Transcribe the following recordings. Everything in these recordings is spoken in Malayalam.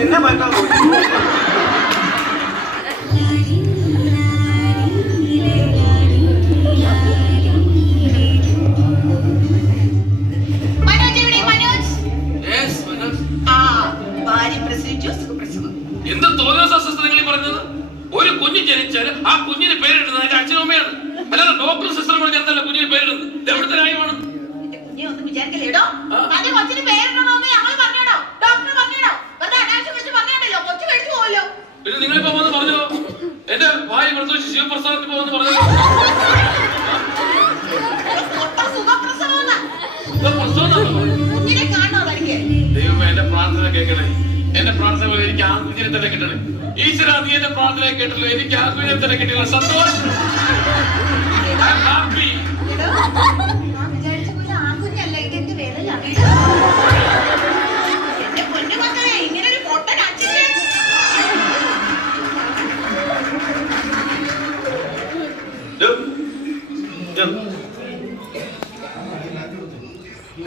നിന്നെ മാറ്റാൻ എന്ത് തോന്നിയ നിങ്ങൾ പറഞ്ഞത്? ഒരു കുഞ്ഞ് ജനിച്ചാൽ ആ കുഞ്ഞിന് പേരിടുന്നത് അതിന്റെ അച്ഛനും അമ്മയാണ്, അല്ലാതെ ഡോക്ടർ സിസ്റ്റർ കൂടെ ചേർത്തല്ല കുഞ്ഞിന് പേരിടുന്നത്. എവിടുത്തെ ന്യായമാണ്? പിന്നെ നിങ്ങളിപ്പോ വന്ന് പറഞ്ഞോ, എന്റെ വായി പ്രസവിച്ച് ശിവപ്രസാദത്തിൽ പോകുന്ന പറഞ്ഞോ. ദൈവമേ, എന്റെ പ്രാർത്ഥന കേൾക്കണേ. എന്റെ പ്രാർത്ഥന പോലെ എനിക്ക് ആൺകുഞ്ഞിനെ തന്നെ കിട്ടണേ. ഈശ്വര, നീ എന്റെ പ്രാർത്ഥന കേട്ടല്ലോ, എനിക്ക് ആൺകുഞ്ഞിനെ തന്നെ കിട്ടില്ല. സന്തോഷം.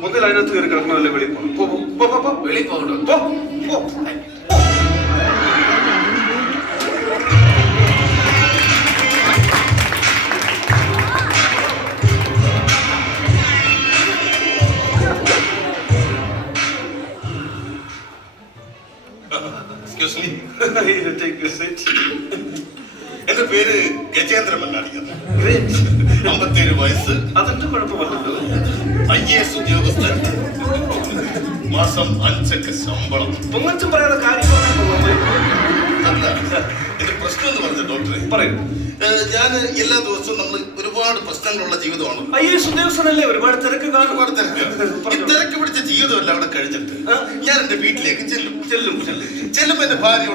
ഒന്നിൽ അതിനകത്ത് കയറി കിടക്കണമല്ലേ വെളിയിൽ പോകണം. വെളിയിൽ പോകണ്ടോ? Excuse me. Take a seat. എന്റെ പേര് ഗജേന്ദ്ര മല്ലാടിയാണ്. 57 വയസ്സ്. അതെന്ത് കുഴപ്പമല്ലല്ലോ. IAS ഉദ്യോഗസ്ഥൻ. മാസം 5 ശമ്പളം. പൊങ്ങച്ചും പറയാതെ കാര്യം അല്ല, എന്റെ പ്രശ്നം എന്ന് പറഞ്ഞ ഡോക്ടറെ പറയൂ. ഞാൻ എല്ലാ ദിവസവും നമ്മൾ ഒരുപാട് പ്രശ്നങ്ങളുള്ള ജീവിതമാണ്. IAS ഉദ്യോഗസ്ഥനല്ലേ, ഒരുപാട് തിരക്ക് കാണും. ഒരുപാട് തിരക്ക്. ഈ തിരക്ക് പിടിച്ച ജീവിതമല്ല അവിടെ കഴിഞ്ഞിട്ട് ഞാൻ എന്റെ വീട്ടിലേക്ക് ചെല്ലുമ്പോ എന്റെ ഭാര്യയോട്